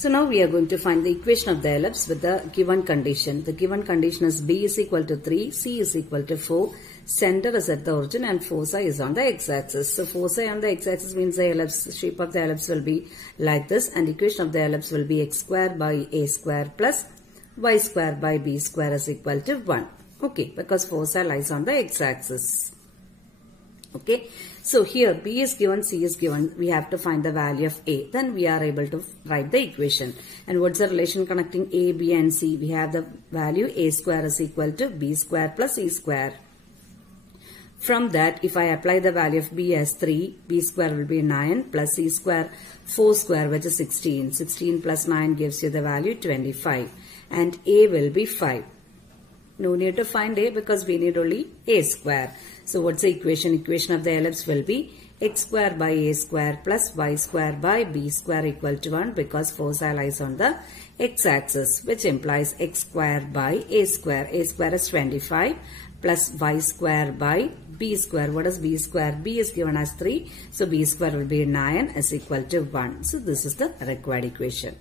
So now we are going to find the equation of the ellipse with the given condition. The given condition is B is equal to 3, C is equal to 4, center is at the origin and foci is on the x-axis. So foci on the x-axis means the ellipse, shape of the ellipse will be like this, and equation of the ellipse will be x square by a square plus y square by b square is equal to 1. Okay, because foci lies on the x-axis. Okay, so here B is given, C is given, we have to find the value of A. Then we are able to write the equation. And what's the relation connecting A, B and C? We have the value A square is equal to B square plus C square. From that, if I apply the value of B as 3, B square will be 9 plus C square 4 square, which is 16. 16 plus 9 gives you the value 25. And A will be 5. No need to find A because we need only A square. So what's the equation? Equation of the ellipse will be x square by a square plus y square by b square equal to 1 because foci lies on the x-axis, which implies x square by a square. A square is 25 plus y square by b square. What is b square? B is given as 3. So b square will be 9 is equal to 1. So this is the required equation.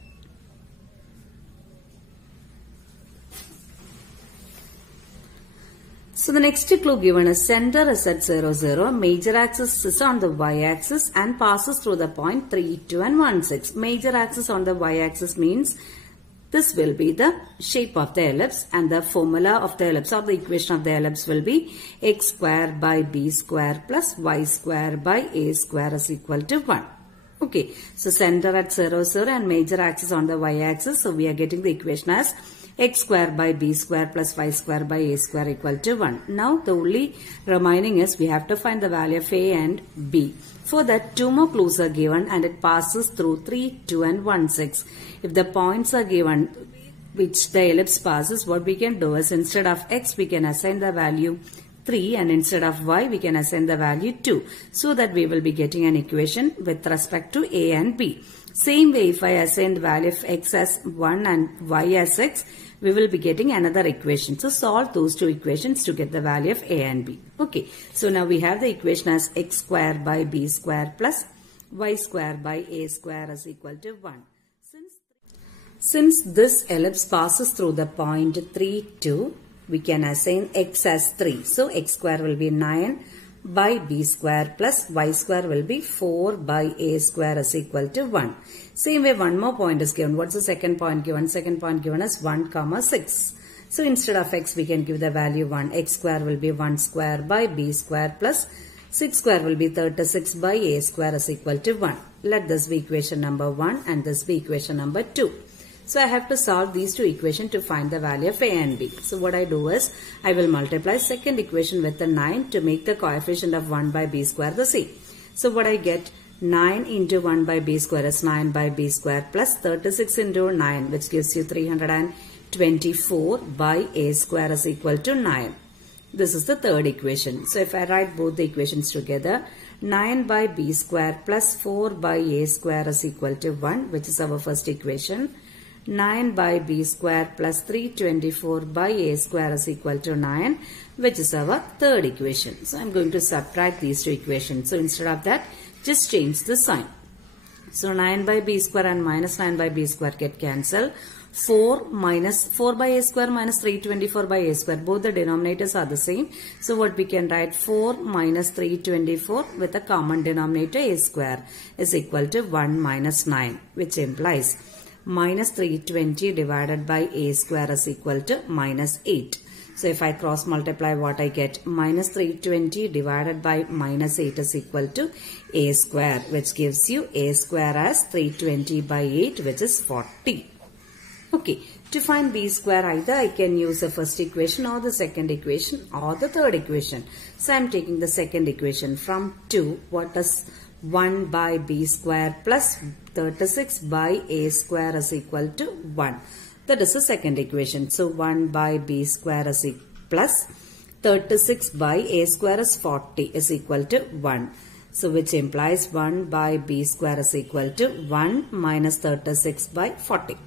So the next clue given is center is at 0, 0. Major axis is on the y-axis and passes through the point 3, 2 and 1, 6. Major axis on the y-axis means this will be the shape of the ellipse, and the formula of the ellipse or the equation of the ellipse will be x square by b square plus y square by a square is equal to 1. Okay, so center at 0, 0 and major axis on the y-axis. So we are getting the equation as x square by b square plus y square by a square equal to 1. Now the only remaining is we have to find the value of a and b. For that, two more clues are given and it passes through 3, 2 and 1, 6. If the points are given which the ellipse passes, what we can do is instead of x we can assign the value 3 and instead of y we can assign the value 2. So that we will be getting an equation with respect to a and b. Same way, if I assign the value of x as 1 and y as 6, we will be getting another equation. So solve those two equations to get the value of a and b. Okay, so now we have the equation as x square by b square plus y square by a square is equal to 1. Since this ellipse passes through the point 3, 2, we can assign x as 3. So x square will be 9 by b square plus y square will be 4 by a square is equal to 1. Same way, one more point is given. What's the second point given? Second point given is 1, 6. So instead of x we can give the value 1. X square will be 1 square by b square plus 6 square will be 36 by a square is equal to 1. Let this be equation number 1 and this be equation number 2. So I have to solve these two equations to find the value of a and b. So what I do is, I will multiply second equation with the 9 to make the coefficient of 1 by b square the same. So what I get, 9 into 1 by b square is 9 by b square plus 36 into 9, which gives you 324 by a square is equal to 9. This is the third equation. So if I write both the equations together, 9 by b square plus 4 by a square is equal to 1, which is our first equation. 9 by b square plus 324 by a square is equal to 9, which is our third equation. So I am going to subtract these two equations. So instead of that, just change the sign. So 9 by b square and minus 9 by b square get cancelled. 4 by a square minus 324 by a square. Both the denominators are the same. So what we can write, 4 minus 324 with a common denominator a square is equal to 1 minus 9, which implies minus 320 divided by a square is equal to minus 8. So if I cross multiply, what I get, minus 320 divided by minus 8 is equal to a square, which gives you a square as 320 by 8, which is 40. Okay, to find b square, either I can use the first equation or the second equation or the third equation. So I am taking the second equation from 2. What is 1 by b square plus 36 by a square is equal to 1. That is the second equation. So 1 by b square is plus 36 by a square is 40 is equal to 1. So which implies 1 by b square is equal to 1 minus 36 by 40.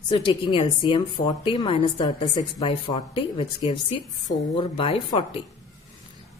So taking LCM, 40 minus 36 by 40, which gives you 4 by 40.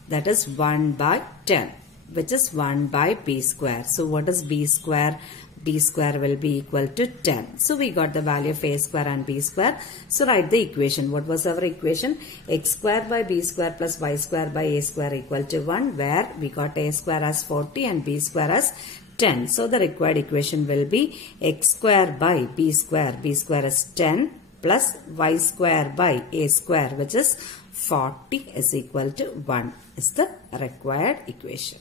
That is 1 by 10. which is 1 by b square. So what is b square? B square will be equal to 10. So we got the value of a square and b square. So write the equation. What was our equation? X square by b square plus y square by a square equal to 1, where we got a square as 40 and b square as 10. So the required equation will be x square by b square is 10 plus y square by a square, which is 40, is equal to 1 is the required equation.